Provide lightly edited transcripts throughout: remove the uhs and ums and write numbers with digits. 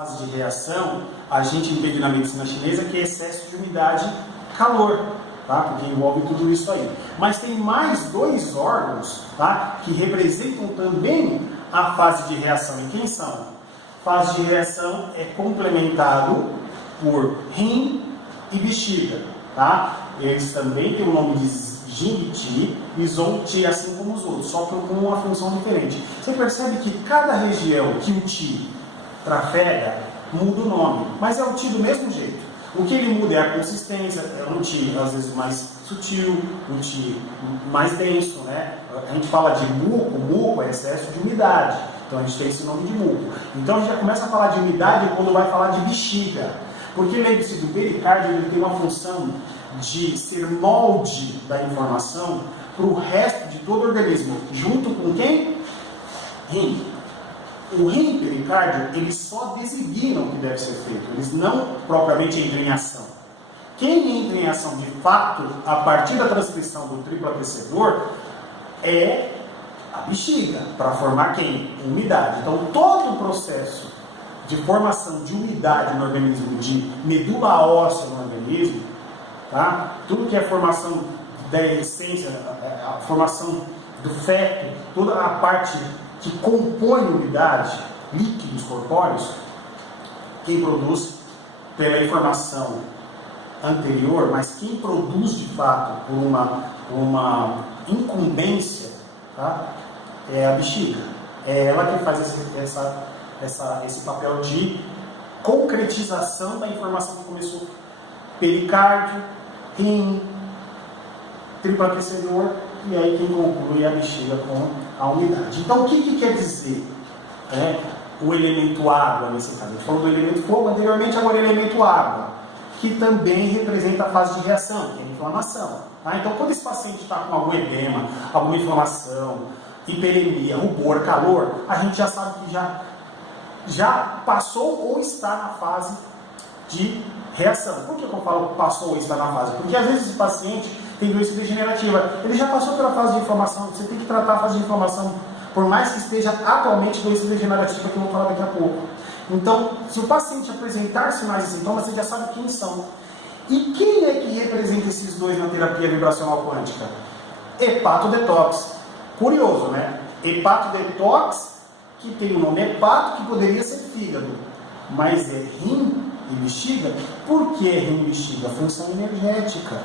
fase de reação, a gente entende na medicina chinesa que é excesso de umidade e calor, tá? Porque envolve tudo isso aí. Mas tem mais dois órgãos, tá? Que representam também a fase de reação. E quem são? Fase de reação é complementado por rim e bexiga, tá? Eles também têm o nome de Jing-Ti e Zong-Ti, assim como os outros, só que com uma função diferente. Você percebe que cada região que o Ti trafega muda o nome, mas é o Ti do mesmo jeito. O que ele muda é a consistência, é um Ti às vezes mais sutil, um Ti mais denso, né? A gente fala de muco, muco é excesso de umidade, então a gente tem esse nome de muco. Então a gente já começa a falar de umidade quando vai falar de bexiga, porque lembre-se do pericárdio, ele tem uma função de ser molde da informação para o resto de todo o organismo, junto com quem? Rim. O rim e o pericárdio, eles só designam o que deve ser feito, eles não propriamente entram em ação. Quem entra em ação de fato, a partir da transcrição do triplo aquecedor, é a bexiga, para formar quem? Umidade. Então todo o processo de formação de umidade no organismo, de medula óssea no organismo, tá? Tudo que é formação da essência, a formação do feto, toda a parte que compõe a umidade, líquidos corpóreos, quem produz pela informação anterior, mas quem produz de fato por uma incumbência, tá? É a bexiga. É ela que faz esse papel de concretização da informação que começou. Pericárdio, rim, triplo aquecedor, e aí quem conclui é a bexiga com a umidade. Então o que quer dizer o elemento água nesse caso? A gente falou do elemento fogo anteriormente, agora o elemento água, que também representa a fase de reação, que é a inflamação. Tá? Então quando esse paciente está com algum edema, alguma inflamação, hiperemia, rubor, calor, a gente já sabe que já passou ou está na fase de reação. Por que eu falo passou ou está na fase? Porque às vezes esse paciente tem doença degenerativa, ele já passou pela fase de inflamação, você tem que tratar a fase de inflamação, por mais que esteja atualmente doença degenerativa, que eu vou falar daqui a pouco. Então, se o paciente apresentar sinais e sintomas, você já sabe quem são. E quem é que representa esses dois na terapia vibracional quântica? Hepatodetox. Curioso, né? Hepatodetox, que tem o nome hepato, que poderia ser fígado, mas é rim e bexiga. Por que rim e bexiga? A função energética.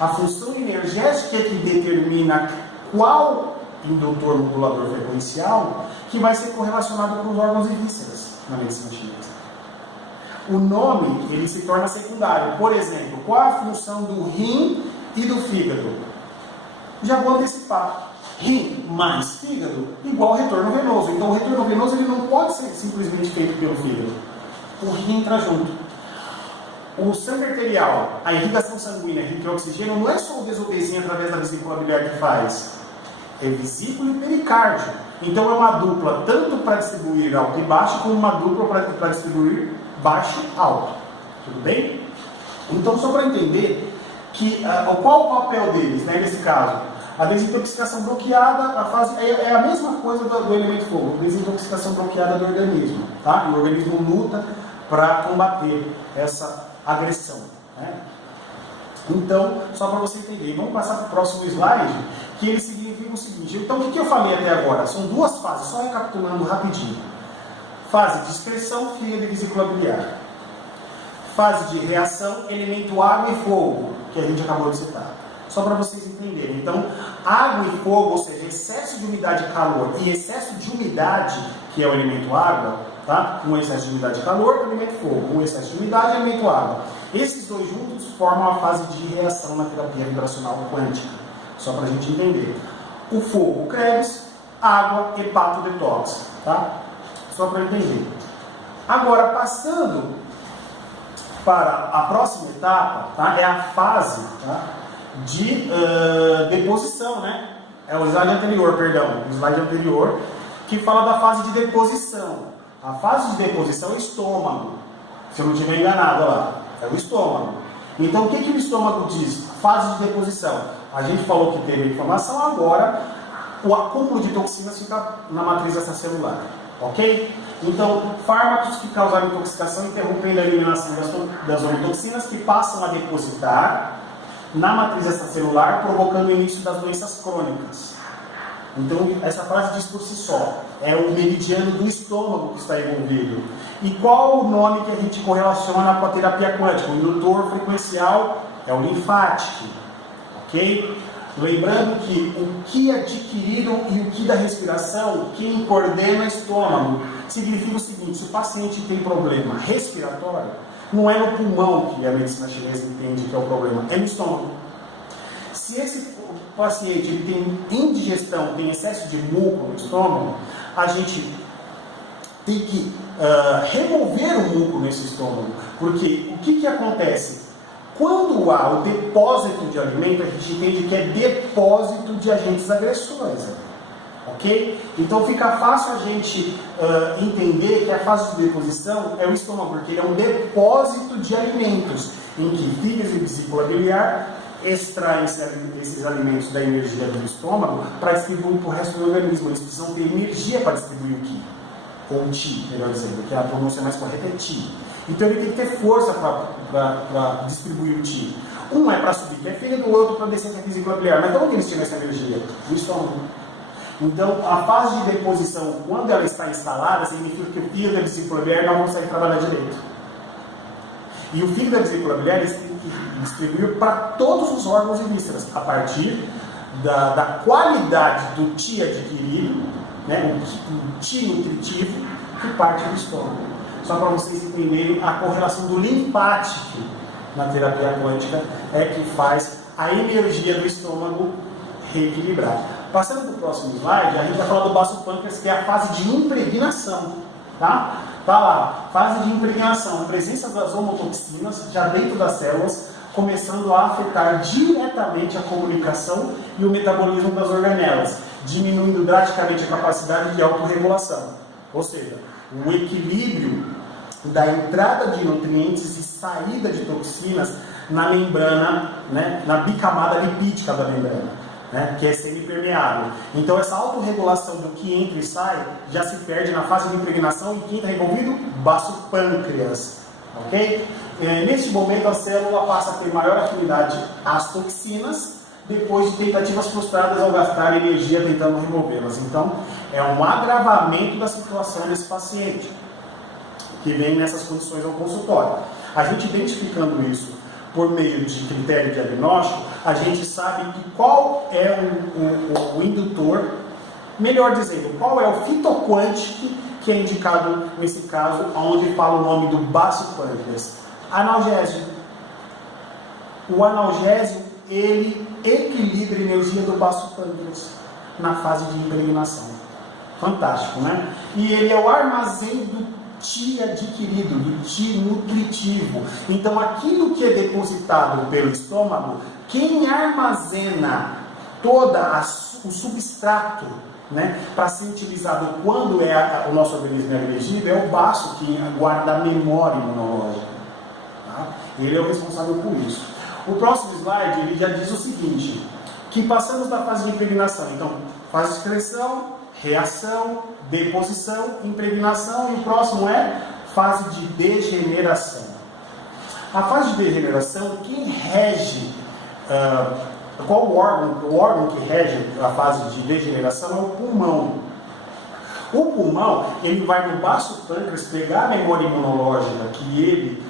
A função energética é que determina qual indutor modulador frequencial que vai ser correlacionado com os órgãos e vísceras na medicina chinesa. O nome, ele se torna secundário. Por exemplo, qual a função do rim e do fígado? Já vou antecipar. Rim mais fígado igual retorno venoso. Então o retorno venoso ele não pode ser simplesmente feito pelo fígado. O rim entra junto. O sangue arterial, a irrigação sanguínea rica em oxigênio, não é só o desobesinho através da vesícula biliar que faz. É vesícula e pericárdio. Então é uma dupla tanto para distribuir alto e baixo, como uma dupla para distribuir baixo e alto. Tudo bem? Então só para entender que, qual o papel deles, né, nesse caso? A desintoxicação bloqueada, a fase, é a mesma coisa do elemento fogo, desintoxicação bloqueada do organismo. Tá? E o organismo luta para combater essa agressão. Né? Então, só para você entender, vamos passar para o próximo slide, que ele significa o seguinte. Então, o que eu falei até agora? São duas fases, só recapitulando rapidinho. Fase de excreção, fígado e vesícula biliar. Fase de reação, elemento água e fogo, que a gente acabou de citar. Só para vocês entenderem. Então, água e fogo, ou seja, excesso de umidade e calor e excesso de umidade, que é o elemento água, tá? Um excesso de umidade e calor, o elemento fogo. Um excesso de umidade e elemento água. Esses dois juntos formam a fase de reação na terapia vibracional quântica. Só para a gente entender. O fogo, Krebs, água, hepatodetox, tá? Só para entender. Agora, passando para a próxima etapa, tá? É a fase, tá? De deposição, né? É o slide anterior, perdão. O slide anterior, que fala da fase de deposição. A fase de deposição é o estômago. Se eu não estiver enganado, olha lá. É o estômago. Então, o que o estômago diz? Fase de deposição. A gente falou que teve inflamação, agora o acúmulo de toxinas fica na matriz extracelular. ok? Então, fármacos que causaram intoxicação interrompendo a eliminação das otoxinas que passam a depositar na matriz extracelular, provocando o início das doenças crônicas. Então, essa frase diz por si só, é o meridiano do estômago que está envolvido. E qual o nome que a gente correlaciona com a terapia quântica? O indutor frequencial é o linfático, ok? Lembrando que o que adquirido e o que da respiração, quem coordena é o estômago. Significa o seguinte, se o paciente tem problema respiratório, não é no pulmão que a medicina chinesa entende que é o problema, é no estômago. Se esse paciente ele tem indigestão, tem excesso de muco no estômago, a gente tem que remover o muco nesse estômago. Porque o que acontece? Quando há o depósito de alimento, a gente entende que é depósito de agentes agressores. Ok? Então fica fácil a gente entender que a fase de deposição é o estômago, porque ele é um depósito de alimentos, em que fígado e vesícula biliar extraem esses alimentos da energia do estômago para distribuir para o resto do organismo. Eles precisam ter energia para distribuir o Qi, ou Ti, melhor dizendo, porque a pronúncia mais correta é Ti. Então ele tem que ter força para distribuir o Qi. Um é para subir, que é fígado, o outro para descer, que é vesícula biliar. Mas de onde eles tiram essa energia? Do estômago. Então, a fase de deposição, quando ela está instalada, significa que o fígado e a vesícula biliar não conseguem trabalhar direito. E o fígado e a vesícula biliar eles têm que distribuir para todos os órgãos e vísceras, a partir da qualidade do Qi adquirido, né, o Qi nutritivo, que parte do estômago. Só para vocês entenderem, a correlação do linfático na terapia quântica é que faz a energia do estômago reequilibrar. Passando para o próximo slide, a gente vai falar do baço pâncreas, que é a fase de impregnação. Tá? Tá lá, fase de impregnação, a presença das homotoxinas já dentro das células, começando a afetar diretamente a comunicação e o metabolismo das organelas, diminuindo drasticamente a capacidade de autorregulação. Ou seja, o equilíbrio da entrada de nutrientes e saída de toxinas na membrana, né, na bicamada lipídica da membrana. Né, que é semipermeável. Então essa autorregulação do que entra e sai já se perde na fase de impregnação e quem está envolvido? Baço pâncreas. Ok? Neste momento a célula passa a ter maior afinidade às toxinas depois de tentativas frustradas ao gastar energia tentando removê-las. Então é um agravamento da situação desse paciente que vem nessas condições ao consultório. A gente identificando isso por meio de critério diagnóstico, a gente sabe que qual é o indutor, melhor dizendo, qual é o fitoquântico que é indicado nesse caso, onde fala o nome do baço pâncreas. Analgésico. O analgésico, ele equilibra a energia do baço pâncreas na fase de impregnação. Fantástico, né? E ele é o armazém do Qi adquirido, do Qi nutritivo. Então aquilo que é depositado pelo estômago, quem armazena todo o substrato, né, para ser utilizado quando o nosso organismo é agredido, é o baço que guarda a memória imunológica. Tá? Ele é o responsável por isso. O próximo slide ele já diz o seguinte, que passamos da fase de impregnação. Então, fase de excreção, reação, deposição, impregnação e o próximo é fase de degeneração. A fase de degeneração, quem rege, qual o órgão que rege a fase de degeneração é o pulmão. O pulmão, ele vai no baço pâncreas pegar a memória imunológica que ele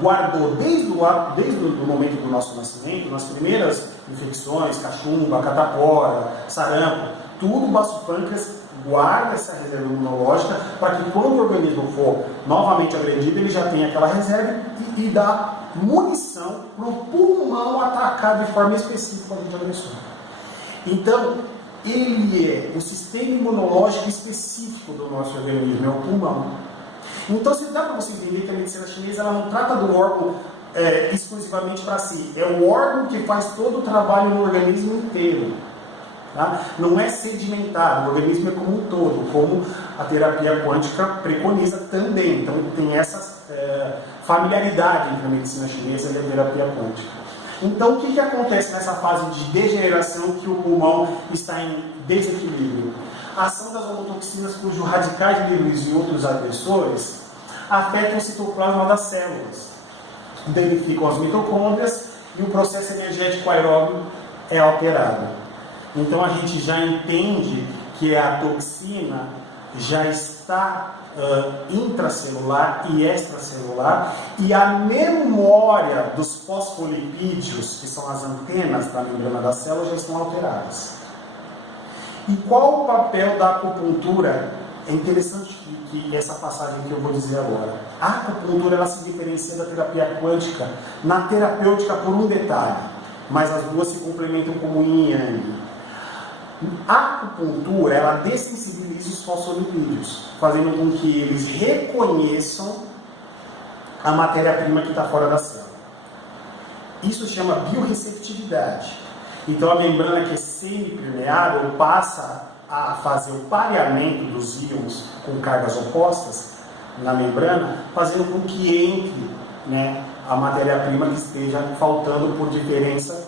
guardou desde o momento do nosso nascimento, nas primeiras infecções, cachumba, catapora, sarampo, tudo o baço pâncreas guarda essa reserva imunológica para que quando o organismo for novamente agredido, ele já tenha aquela reserva e dá munição para o pulmão atacar de forma específica o agente agressor. Então, ele é o sistema imunológico específico do nosso organismo, é o pulmão. Então, se dá para você entender que a medicina chinesa ela não trata do órgão exclusivamente para si, é o órgão que faz todo o trabalho no organismo inteiro. Tá? Não é sedimentado, o organismo é como um todo, como a terapia quântica preconiza também. Então tem essa familiaridade entre a medicina chinesa e a terapia quântica. Então o que acontece nessa fase de degeneração que o pulmão está em desequilíbrio? a ação das homotoxinas, cujos radicais livres e outros agressores afetam o citoplasma das células, danificam as mitocôndrias e o processo energético aeróbio é alterado. Então a gente já entende que a toxina já está intracelular e extracelular, e a memória dos fosfolipídios, que são as antenas da membrana da célula, já estão alteradas. E qual o papel da acupuntura? É interessante que essa passagem que eu vou dizer agora. A acupuntura ela se diferencia da terapia quântica na terapêutica por um detalhe, mas as duas se complementam como yin e yang. A acupuntura, ela dessensibiliza os fosfolipídios, fazendo com que eles reconheçam a matéria-prima que está fora da célula. Isso se chama biorreceptividade. Então a membrana que é semi-permeável passa a fazer o pareamento dos íons com cargas opostas na membrana, fazendo com que entre, né, a matéria-prima que esteja faltando por diferença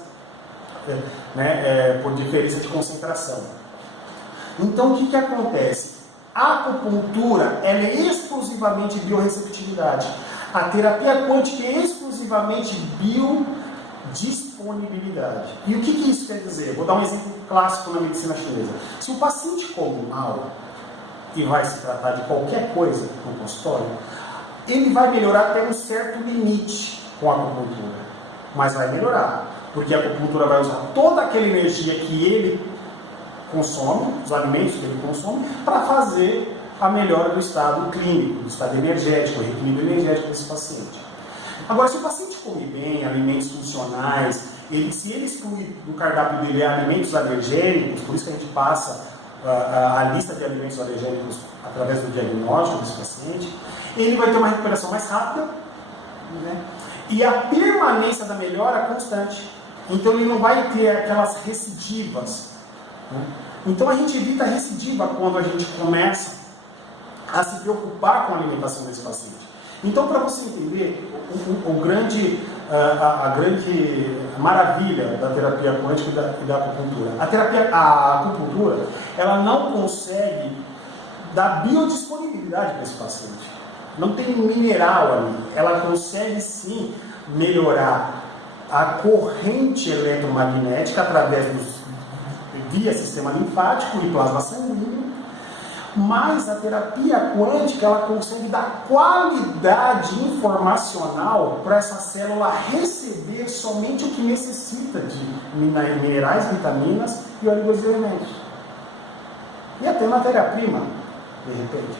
de concentração. Então, o que acontece? A acupuntura ela é exclusivamente biorreceptividade. A terapia quântica é exclusivamente biodisponibilidade. E o que isso quer dizer? Vou dar um exemplo clássico na medicina chinesa. Se o paciente come mal e vai se tratar de qualquer coisa no consultório, ele vai melhorar até um certo limite com a acupuntura. Mas vai melhorar. Porque a acupuntura vai usar toda aquela energia que ele consome, os alimentos que ele consome, para fazer a melhora do estado clínico, do estado energético, o reequilíbrio energético desse paciente. Agora, se o paciente come bem, alimentos funcionais, se ele excluir do cardápio dele alimentos alergênicos, por isso que a gente passa a lista de alimentos alergênicos através do diagnóstico desse paciente, ele vai ter uma recuperação mais rápida, né? E a permanência da melhora constante. Então ele não vai ter aquelas recidivas, né? Então a gente evita a recidiva quando a gente começa a se preocupar com a alimentação desse paciente. Então, para você entender a grande maravilha da terapia quântica e da acupuntura, a acupuntura ela não consegue dar biodisponibilidade para esse paciente. Não tem mineral ali. Ela consegue sim melhorar a corrente eletromagnética através via sistema linfático e plasma sanguíneo, mas a terapia quântica ela consegue dar qualidade informacional para essa célula receber somente o que necessita de minerais, vitaminas e oligoelementos. E até matéria-prima, de repente.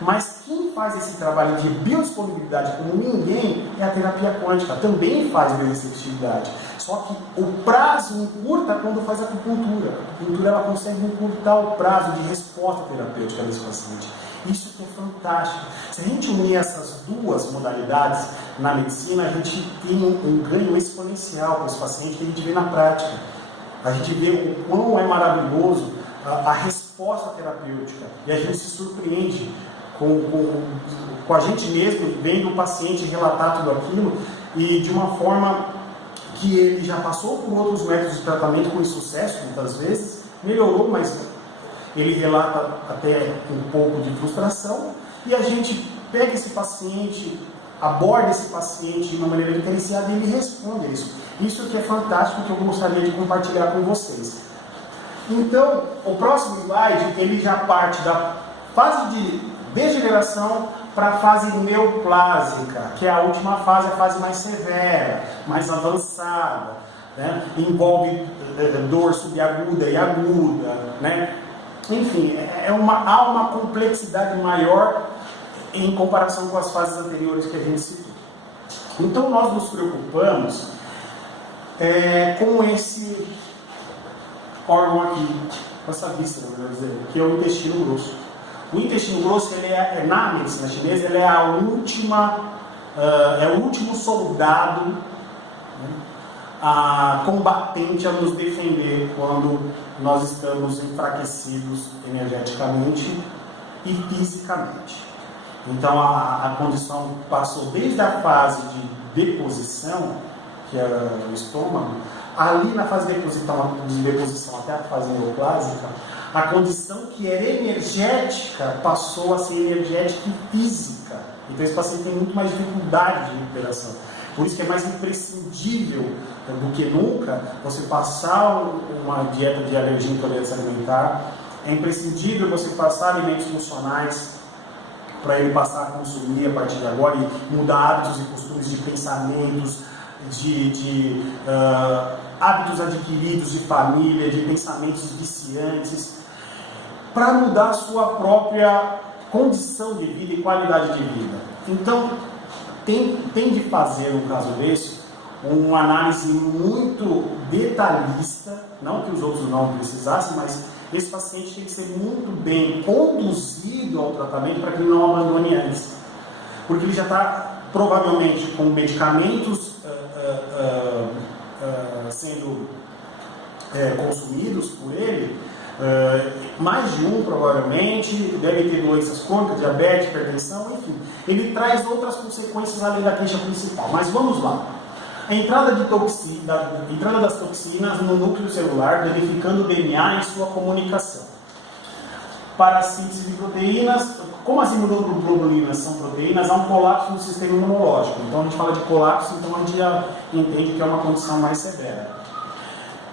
Mas quem faz esse trabalho de biodisponibilidade como ninguém é a terapia quântica. Também faz biorreceptividade. Só que o prazo encurta quando faz a acupuntura. A acupuntura ela consegue encurtar o prazo de resposta terapêutica desse paciente. Isso que é fantástico. Se a gente unir essas duas modalidades na medicina, a gente tem um ganho exponencial para esse paciente que a gente vê na prática. A gente vê o quão é maravilhoso a resposta terapêutica. E a gente se surpreende com a gente mesmo, vendo o paciente relatar tudo aquilo e de uma forma que ele já passou por outros métodos de tratamento com insucesso, muitas vezes, melhorou, mas ele relata até um pouco de frustração e a gente pega esse paciente, aborda esse paciente de uma maneira diferenciada e ele responde a isso. Isso que é fantástico, que eu gostaria de compartilhar com vocês. Então, o próximo slide, ele já parte da fase de degeneração para a fase neoplásica, que é a última fase, a fase mais severa, mais avançada, né? Envolve dor subaguda e aguda, né? Enfim, há uma complexidade maior em comparação com as fases anteriores que a gente citou. Então nós nos preocupamos com esse órgão aqui, com essa víscera, que é o intestino grosso. O intestino grosso, na medicina chinesa, ele é o último soldado, né, combatente a nos defender quando nós estamos enfraquecidos energeticamente e fisicamente. Então a condição passou desde a fase de deposição, que é o estômago, ali na fase de deposição até a fase neoplásica, A condição que era energética passou a ser energética e física. Então esse paciente tem muito mais dificuldade de recuperação. Por isso que é mais imprescindível do que nunca você passar uma dieta de alergia e intolerância alimentar. É imprescindível você passar alimentos funcionais para ele passar a consumir a partir de agora e mudar hábitos e costumes de pensamentos, de hábitos adquiridos de família, de pensamentos viciantes, para mudar a sua própria condição de vida e qualidade de vida. Então, tem de fazer, no caso desse, uma análise muito detalhista, não que os outros não precisassem, mas esse paciente tem que ser muito bem conduzido ao tratamento para que ele não abandone antes. Porque ele já está, provavelmente, com medicamentos sendo consumidos por ele, mais de um provavelmente, deve ter doenças crônicas, diabetes, hipertensão, enfim. Ele traz outras consequências além da queixa principal. Mas vamos lá. A entrada das toxinas no núcleo celular, danificando o DNA em sua comunicação. Para a síntese de proteínas, como as imunoglobulinas são proteínas, há um colapso no sistema imunológico. Então a gente fala de colapso, então a gente já entende que é uma condição mais severa.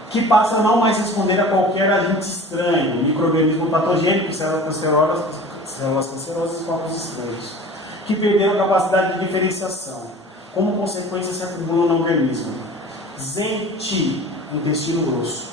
Que passa a não mais responder a qualquer agente estranho, micro-organismo patogênico, células cancerosas e corpos estranhos. Que perderam a capacidade de diferenciação. Como consequência, se acumulam no organismo. ZEN-T, intestino grosso.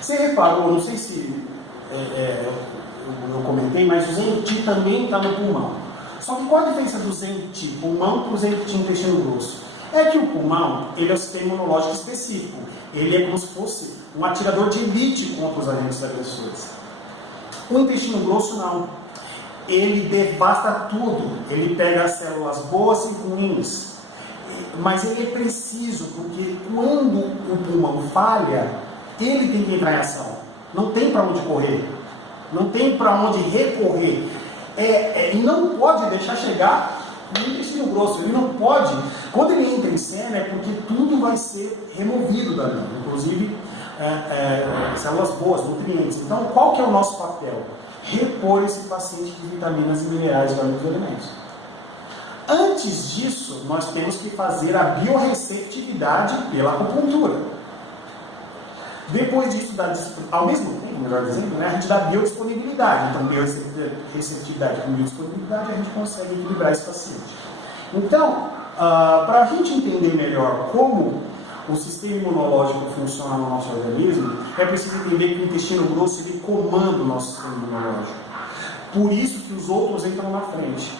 Você reparou, não sei se eu comentei, mas o ZEN-T também está no pulmão. Só que qual a diferença do ZEN-T pulmão para o ZEN-T intestino grosso? É que o pulmão, ele é o sistema imunológico específico. Ele é como se fosse um atirador de elite contra os agentes agressores. O intestino grosso não. Ele devasta tudo, ele pega as células boas e ruins, mas ele é preciso, porque quando o pulmão falha, ele tem que entrar em ação, não tem para onde correr, não tem para onde recorrer, e não pode deixar chegar no intestino grosso, ele não pode, quando ele entra em cena é porque tudo vai ser removido dali, inclusive células boas, nutrientes. Então qual que é o nosso papel? Repor esse paciente de vitaminas e minerais de alguns alimentos. Antes disso, nós temos que fazer a biorreceptividade pela acupuntura. Depois disso, ao mesmo tempo, melhor dizendo, a gente dá biodisponibilidade. Então, biorreceptividade com biodisponibilidade, a gente consegue equilibrar esse paciente. Então, para a gente entender melhor como o sistema imunológico funciona no nosso organismo, é preciso entender que o intestino grosso ele comanda o nosso sistema imunológico. Por isso que os outros entram na frente.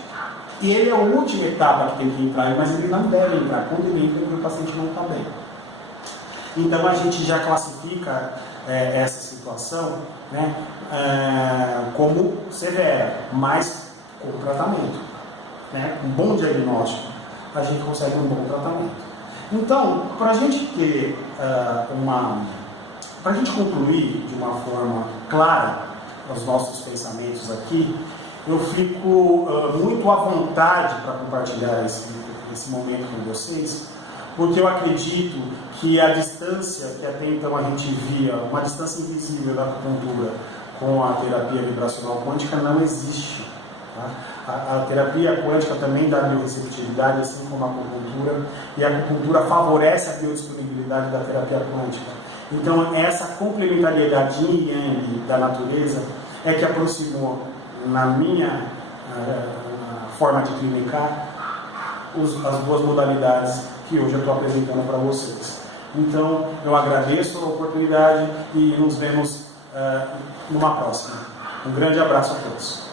E ele é a última etapa que tem que entrar, mas ele não deve entrar quando ele entra porque o paciente não está bem. Então a gente já classifica essa situação como severa, mas com tratamento. Um bom diagnóstico, a gente consegue um bom tratamento. Então, para a gente ter para a gente concluir de uma forma clara os nossos pensamentos aqui, eu fico muito à vontade para compartilhar esse momento com vocês, porque eu acredito que a distância que até então a gente via, uma distância invisível da acupuntura com a terapia vibracional quântica não existe. Tá? A terapia quântica também dá biorreceptividade, assim como a acupuntura, e a acupuntura favorece a biodisponibilidade da terapia quântica. Então, essa complementariedade yin e yang da natureza é que aproximou, na minha forma de clinicar, as duas modalidades que hoje eu estou apresentando para vocês. Então, eu agradeço a oportunidade e nos vemos numa próxima. Um grande abraço a todos.